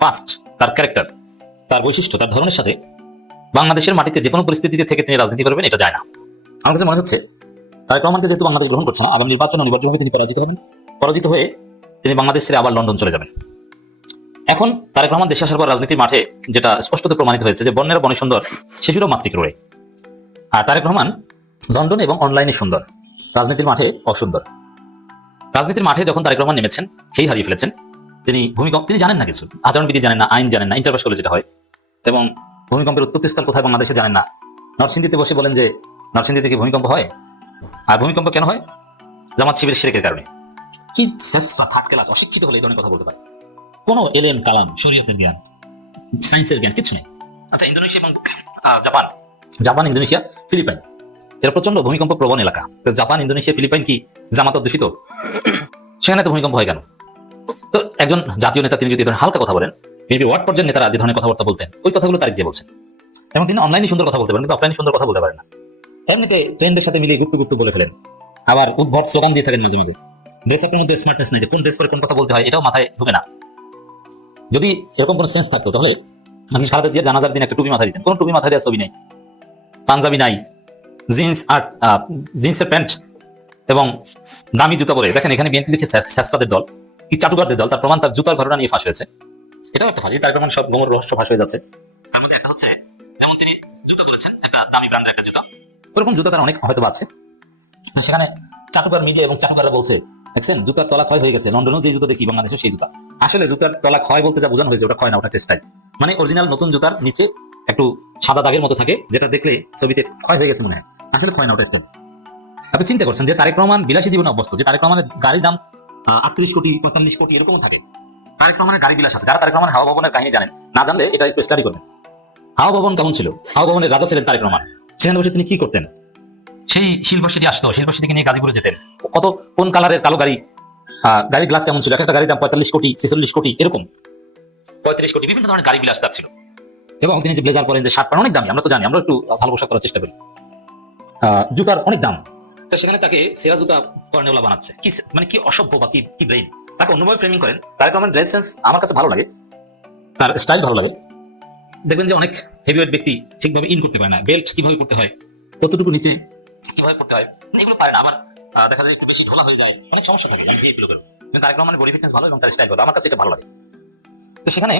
পাস্ট, তার ক্যারেক্টার, তার বৈশিষ্ট্য, তার ধরনের সাথে বাংলাদেশের মাটিতে যে কোনো পরিস্থিতিতে থেকে তিনি রাজনীতি করবেন, এটা যায় না। আমার কাছে মনে হচ্ছে তারেক রহমানকে যেহেতু বাংলাদেশ গ্রহণ করছে না, আগামী নির্বাচন অনিবার্যভাবে তিনি পরাজিত হবেন, পরাজিত হয়ে তিনি বাংলাদেশ ছেড়ে আবার লন্ডন চলে যাবেন। এখন তারেক রহমান দেশে আসার পর রাজনীতির মাঠে যেটা স্পষ্টত প্রমাণিত হয়েছে যে বন্যের বনে সুন্দর, শিশুরও মাতৃক রয়ে। আর তারেক রহমান লন্ডন এবং অনলাইনে সুন্দর, রাজনীতির মাঠে অসুন্দর। রাজনীতির মাঠে যখন তারেক রহমান নেমেছেন, সেই হারিয়ে ফেলেছেন। তিনি জানেন না কিছু, আচরণবিধি জানেন না, আইন জানেন না, ইন্টারপাস করলে যেটা হয়, এবং ভূমিকম্পের উৎপত্তিস্থল কোথায় বাংলাদেশে জানেন না। নরসিংদীতে বসে বলেন যে নরসিংদী থেকে ভূমিকম্প হয়, আর ভূমিকম্প কেন হয়? জামাত শিবির শিরকের কারণে। কি থার্ড ক্লাস অশিক্ষিত হলে এই ধরনের কথা বলতে পারে? কোনো এলএম কালাম, শরীয়তের জ্ঞান, সায়েন্সের জ্ঞান কিছু নেই। আচ্ছা, ইন্দোনেশিয়া এবং জাপান, ইন্দোনেশিয়া, ফিলিপাইন, এরা প্রচন্ড ভূমিকম্প প্রবণ এলাকা। তো জাপান, ইন্দোনেশিয়া, ফিলিপাইন কি জামাত অধ্যুষিত? সেখানে তো ভূমিকম্প হয় কেন? তো একজন জাতীয় নেতা তিনি যদি ধরেন হালকা কথা বলেন, মেবি ওয়ার্ড পর্যায়ের নেতারা যে ধরনের কথাবার্তা বলতেন, ওই কথাগুলো তারিক জিয়া বলছেন। এবং তিনি অনলাইনে সুন্দর কথা বলতে পারেন, কিন্তু অফলাইনে সুন্দর কথা বলতে পারেন না। এমনিতে ট্রেন্ডের সাথে মিলিয়ে গুপ্ত বলে ফেলেন, আবার উদ্ভট স্লোগান দিয়ে থাকেন মাঝে মাঝে। ড্রেস আপের মধ্যে স্মার্টনেস নাই, যে কোন ড্রেস পরে কোন কথা বলতে হয় এটাও মাথায় ঢুকে না। যদি এরকম কোনো সেন্স থাকতো তাহলে আপনি খালেদা জিয়ার জানাজার দিন একটা টুপি মাথায় দিতেন। কোনো টুপি মাথায় দেওয়ার ছবি নেই, পাঞ্জাবি নাই, জিন্সের প্যান্ট এবং দামি জুতা পরে। দেখেন এখানে বিএনপি দেখে শাস্ত্রাদের দল কি চাটুকারদের দল, তার প্রমাণ তার জুতার ঘটনা নিয়ে ফাঁস হয়েছে। এটাও একটা ফাঁস, তার প্রমাণ সব গোমর রহস্য ফাঁস হয়ে যাচ্ছে। তার মধ্যে একটা হচ্ছে, যেমন তিনি জুতা বলেছেন একটা দামি ব্র্যান্ডের একটা জুতা, ওরকম জুতা তার অনেক হয়তো আছে। সেখানে চাটুকার মিডিয়া এবং চাটুকাররা বলছে দেখছেন জুতার তলা ক্ষয় হয়ে গেছে, লন্ডনেও যে জুতা দেখি বাংলাদেশেও সেই জুতা। আসলে জুতার তলা ক্ষয় বলতে যা বোঝানো হয়েছে ওটা ক্ষয় না, ওটা টেক্সটাইল। মানে অরিজিনাল নতুন জুতার নিচে একটু সাদা দাগের মতো থাকে, যেটা দেখলে ছবিতে ক্ষয় হয়ে গেছে মনে হয়, আসলে ক্ষয় না, ওটা স্টাইল। আপনি চিন্তা করছেন যে তারেক রহমান বিলাসী জীবনে অভ্যস্ত, যে তারেক রহমানের গাড়ির দাম 38 কোটি 45 কোটি এরকমও থাকে। তারেক রহমানের গাড়ি বিলাস আছে। যারা তারেক রহমান হাওয়া ভবনের কাহিনী জানেন, না জানলে এটা একটু স্টাডি করবেন। হাওয়া ভবন কেমন ছিল? হাওয়া ভবনের রাজা ছিলেন তারেক রহমান। সেখানে বসে তিনি কি করতেন? সেই শিল্পা সিটি আসতো, শিল্পা সিটিকে নিয়ে গাজীপুরে যেতেন। কোন কালারের কালো গাড়ি, গাড়ির গ্লাস কেমন ছিল, একটা গাড়ির দাম 45 কোটি 46 কোটি এরকম, 35 কোটি, বিভিন্ন ধরনের গাড়ি বিলাস তার ছিল। এবং তিনি যে ব্লেজার পরেন, যে শার্ট পরেন, অনেক দামি। আমরা তো জানি, আমরা একটু ভালো পোশাক করার চেষ্টা করি। জুতার অনেক দাম। তো সেখানে তাকে সেরা জুতা কর্নেওয়ালা বানাচ্ছে। কি মানে কি অসভ্য বা কি ব্রেইন! তাকে অন্যভাবে ফ্রেমিং করেন। তারেক রহমান ড্রেস সেন্স আমার কাছে ভালো লাগে, তার স্টাইল ভালো লাগে। দেখবেন যে অনেক হেভিওয়েট ব্যক্তি ঠিকভাবে ইন করতে পারে না, বেল্ট কিভাবে করতে হয়, কতটুকু নিচে কিভাবে করতে হয়, এগুলো পারে না। আবার দেখা যায় একটু বেশি ঢোলা হয়ে যায়, অনেক সমস্যা থাকে। আমি এগুলো করি, কিন্তু তারেক রহমানের বডি ফিটনেস ভালো এবং তার স্টাইল ভালো, আমার কাছে এটা ভালো লাগে। তো সেখানে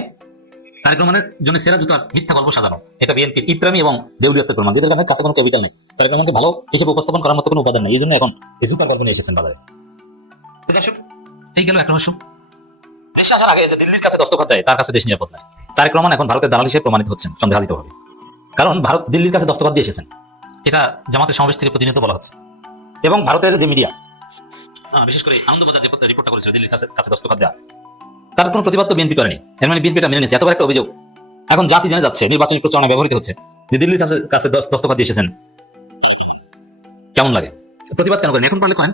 তারেক রহমানের জন্য সেরা জুতার মিথ্যা গল্প সাজানো, এটা বিএনপির ইত্রামি এবং দেউলিয়তের প্রমাণ, যেদের কাছে কোনো ক্যাপিটাল নেই। তারেক রহমানকে ভালো হিসেবে উপস্থাপন করার মতো কোনো উপাদান নেই, এই জন্য এখন এই জুতার গল্প নিয়ে এসেছেন বাজারে। তো দর্শক, এই গেল এক রহস্য। দেশে আসার আগে যে দিল্লির কাছে দস্তখত দেয়, তার কাছে দেশ নিরাপদ নয়। তারেক রহমান এখন ভারতের দালাল হিসেবে প্রমাণিত হচ্ছেন সন্দেহাতীতভাবে, কারণ ভারত দিল্লির কাছে দস্তখত দিয়ে এসেছেন। এটা জামাতের সমাবেশ থেকে প্রতিনিয়ত বলা হচ্ছে। এবং ভারতের যে মিডিয়া, বিশেষ করে আনন্দবাজার যে রিপোর্টটা করেছিল দিল্লির কাছে দস্তখত দেওয়া, তার কোনো প্রতিবাদ তো বিএনপি করেনি। এর মানে বিএনপিটা মেনে নিয়েছে। এতবার একটা অভিযোগ এখন জাতি জেনে যাচ্ছে, নির্বাচনী প্রচারণা ব্যবহৃত হচ্ছে, যে দিল্লির কাছে কাছে দস্তখত দিয়ে এসেছেন, কেমন লাগে? প্রতিবাদ কেন করেন? এখন পারলে করেন।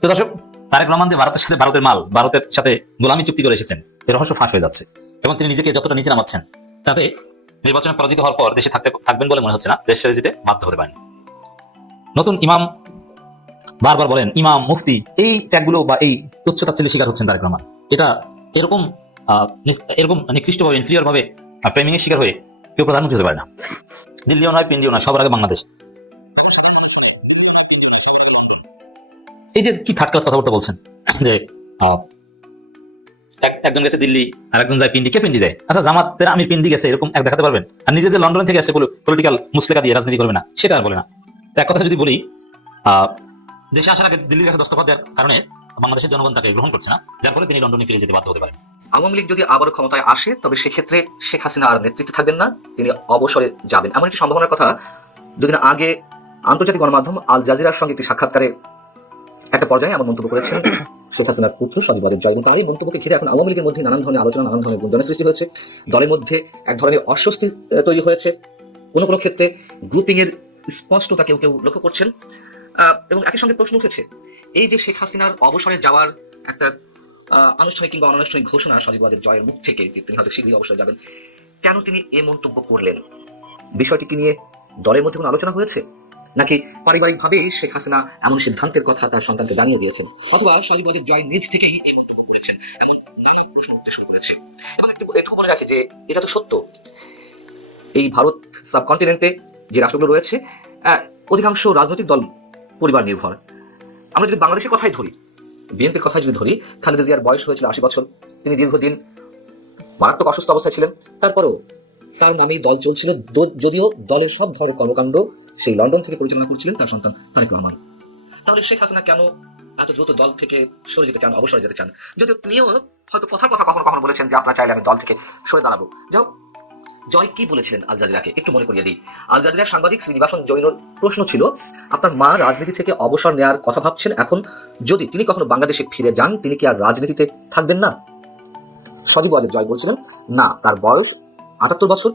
তো দর্শক, তারেক রহমান যে ভারতের সাথে ভারতের মাল, ভারতের সাথে গোলামি চুক্তি করে এসেছেন, এর রহস্য ফাঁস হয়ে যাচ্ছে এবং তিনি নিজেকে যতটা নিচে নামাচ্ছেন, তাতে নির্বাচনে পরাজিত হওয়ার পর দেশে থাকবেন বলে মনে হচ্ছে না, দেশ ছেড়ে যেতে বাধ্য হতে পারেন। নতুন ইমাম বারবার বলেন ইমাম, মুফতি, এই ট্যাগগুলো বা এই তুচ্ছতাচ্ছিল্যের শিকার হচ্ছেন তারেক রহমান। এটা এরকম নিকৃষ্টভাবে, ইনফিরিয়র ভাবে ফ্রেমিং এর শিকার হয়ে কেউ প্রধানমন্ত্রী হতে পারে না। দিল্লিও নয়, পিন্ডিও নয়, সবার আগে বাংলাদেশ। এই যে কি থার্ড ক্লাস কথাবার্তা বলছেন যে একজন গেছে দিল্লি আর একজন যায় পিন্ডি। কে পিন্ডি যায়? আচ্ছা, জামাতের আমি পিন্ডি গেছে এরকম এক দেখাতে পারবেন? আর নিজে যে লন্ডন থেকে আসছে পলিটিক্যাল মুসলেকা দিয়ে রাজনীতি করবে না, সেটা আর বলে না। এক কথা যদি বলি, দেশে আসার আগে দিল্লির কাছে দস্তখত দেওয়ার কারণে বাংলাদেশের জনগণ তাকে গ্রহণ করছে না, যার ফলে তিনি লন্ডনে ফিরে যেতে বাধ্য হতে পারেন। আওয়ামী লীগ যদি আবারও ক্ষমতায় আসে, তবে সেক্ষেত্রে শেখ হাসিনা আর নেতৃত্বে থাকবেন না, তিনি অবসরে যাবেন। এমন একটি সম্ভাবনার কথা দুদিন আগে আন্তর্জাতিক গণমাধ্যম আল জাজিরার সঙ্গে একটি সাক্ষাৎকারে একটা পর্যায়ে এমন মন্তব্য করেছেন শেখ হাসিনার পুত্র সজীব ওয়াজেদ জয়। এবং তারই মন্তব্যকে ঘিরে এখন আওয়ামী লীগের মধ্যে নানান ধরনের আলোচনা, নানান ধরনের গুঞ্জনের সৃষ্টি হয়েছে। দলের মধ্যে এক ধরনের অস্বস্তি তৈরি হয়েছে। কোনো কোনো ক্ষেত্রে গ্রুপিং এর স্পষ্টতা কেউ কেউ লক্ষ্য করছেন। এবং একই সঙ্গে প্রশ্ন উঠেছে, এই যে শেখ হাসিনার অবসরে যাওয়ার একটা আনুষ্ঠানিক কিংবা অনানুষ্ঠানিক ঘোষণা সজীব ওয়াজেদ জয়ের মুখ থেকে, তিনি হয়তো শীঘ্রই অবসরে যাবেন, কেন তিনি এই মন্তব্য করলেন? বিষয়টিকে নিয়ে দলের মধ্যে কোনো আলোচনা হয়েছে, নাকি পারিবারিকভাবেই শেখ হাসিনা এমন সিদ্ধান্তের কথা তার সন্তানকে জানিয়ে দিয়েছেন, অথবা সজীব ওয়াজেদ জয় নিজ থেকেই এই মন্তব্য করেছেন? এমন নানা প্রশ্ন উঠতে শুরু করেছে। এবং একটু বলে রাখি যে এটা তো সত্য, এই ভারত সাবকন্টিনেন্টে যে রাষ্ট্রগুলো রয়েছে, অধিকাংশ রাজনৈতিক দল পরিবার নির্ভর। আমরা যদি বাংলাদেশের কথাই ধরি, বিএনপির কথাই যদি ধরি, খালেদা জিয়ার বয়স হয়েছিল 80 বছর। তিনি দীর্ঘদিন মারাত্মক অসুস্থ অবস্থায় ছিলেন, তারপরেও তার নামেই দল চলছিল, যদিও দলের সব ধরনের কর্মকাণ্ড সেই লন্ডন থেকে পরিচালনা করছিলেন তার সন্তান তারেক রহমান। তাহলে শেখ হাসিনা কেন এত দ্রুত দল থেকে সরে যেতে চান, অবসরে যেতে চান? যদিও তিনিও হয়তো কথা কখনো কখনো বলেছেন যে আপনারা চাইলে আমি দল থেকে সরে দাঁড়াবো। যাও, জয় কি বলেছিলেন আল জাজিরাকে একটু মনে করিয়ে দিই। আল জাজিরার সাংবাদিক শ্রীনিবাসন জৈনর প্রশ্ন ছিল, আপনার মা রাজনীতি থেকে অবসর নেওয়ার কথা ভাবছেন, এখন যদি তিনি কখনো বাংলাদেশে ফিরে যান, তিনি কি আর রাজনীতিতে থাকবেন না? সজীব ওয়াজেদ জয় বলছিলেন, না, তার বয়স 78 বছর,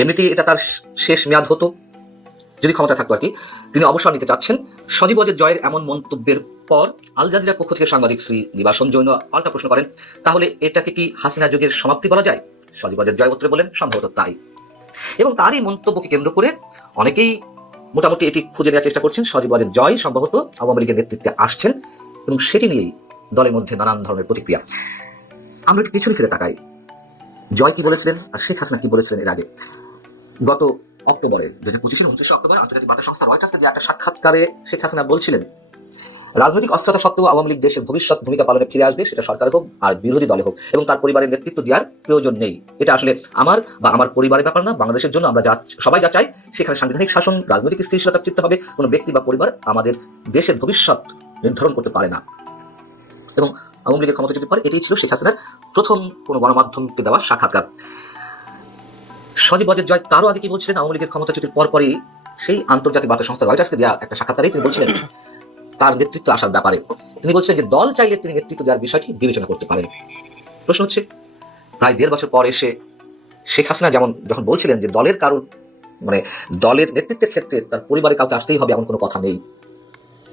এমনিতেই এটা তার শেষ মেয়াদ হতো যদি ক্ষমতা থাকতো আর কি। তিনি অবসর নিতে চাচ্ছেন। সজীব ওয়াজেদ জয়ের এমন মন্তব্যের পর আল জাজিরার পক্ষ থেকে সাংবাদিক শ্রীনিবাসন জৈন পাল্টা প্রশ্ন করেন, তাহলে এটাকে কি হাসিনা যুগের সমাপ্তি বলা যায়? সজীব ওয়াজেদ জয় উত্তরে বলেন, সম্ভবত তাই। এবং তারই মন্তব্যকে কেন্দ্র করে অনেকেই মোটামুটি এটি খুঁজে নেওয়ার চেষ্টা করছেন, সজীব ওয়াজেদ জয় সম্ভবত আওয়ামী লীগের নেতৃত্বে আসছেন, এবং সেটি নিয়েই দলের মধ্যে নানান ধরনের প্রতিক্রিয়া। আমরা একটু পিছনে ফিরে তাকাই, জয় কি বলেছিলেন আর শেখ হাসিনা কি বলেছিলেন এর আগে। গত অক্টোবরে 2025 29 অক্টোবর আন্তর্জাতিক বার্তা সংস্থা রয়টার্সকে যে একটা সাক্ষাৎকারে শেখ হাসিনা বলছিলেন, রাজনৈতিক অস্থিরতা সত্ত্বেও আওয়ামী লীগ দেশের ভবিষ্যৎ ভূমিকা পালনে ফিরে আসবে, সেটা সরকার হোক আর বিরোধী দলে হোক, এবং তার পরিবারের নেতৃত্ব দেওয়ার প্রয়োজন নেই। এটা আসলে আমার বা আমার পরিবারের ব্যাপার না, বাংলাদেশের জন্য আমরা সবাই যা চাই সেখানে সাংবিধানিক শাসন, রাজনৈতিক স্থিতিশীলতা তৃপ্ত হবে। কোনো ব্যক্তি বা পরিবার আমাদের দেশের ভবিষ্যৎ নির্ধারণ করতে পারে না। এবং আওয়ামী লীগের ক্ষমতা যেতে পারে, এটাই ছিল শেখ হাসিনার প্রথম কোনো গণমাধ্যমকে দেওয়া সাক্ষাৎকার। সজীব ওয়াজেদ জয় তারও আগে কি বলছিলেন, আওয়ামী লীগের ক্ষমতাচ্যুতির পরপরই সেই আন্তর্জাতিক বার্তা সংস্থা রয়টার্সকে দেওয়া একটা সাক্ষাৎকারে তিনি বলছিলেন তার নেতৃত্ব আসার ব্যাপারে। তিনি বলছিলেন যে দল চাইলে তিনি নেতৃত্ব দেওয়ার বিষয়টি বিবেচনা করতে পারেন। প্রশ্ন হচ্ছে, প্রায় 1.5 বছর পর এসে শেখ হাসিনা যখন বলছিলেন যে দলের কারণ দলের নেতৃত্বের ক্ষেত্রে তার পরিবারে কাউকে আসতেই হবে এমন কোনো কথা নেই,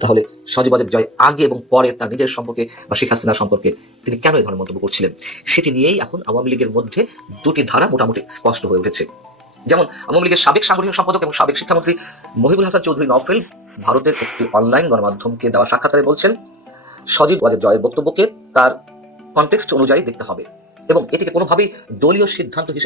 তাহলে সজীব ওয়াজেদ জয় আগে এবং পরে তার নিজের সম্পর্কে বা শেখ হাসিনা সম্পর্কে তিনি কেন এই ধরনের মন্তব্য করছিলেন, সেটি নিয়েই এখন আওয়ামী লীগের মধ্যে দুটি ধারা মোটামুটি স্পষ্ট হয়ে উঠেছে। যেমন আওয়ামী লীগের সাবেক সাংগঠনিক সম্পাদক এবং সাবেক শিক্ষামন্ত্রী মহিবুল হাসান চৌধুরী নওফেল ভারতের একটি অনলাইন গণমাধ্যমকে দেওয়া সাক্ষাৎকারে বলছেন, সজীব ওয়াজেদ জয়ের বক্তব্যকে তার কনটেক্সট অনুযায়ী দেখতে হবে এবং এটিকে কোনোভাবেই দলীয় সিদ্ধান্ত হিসেবে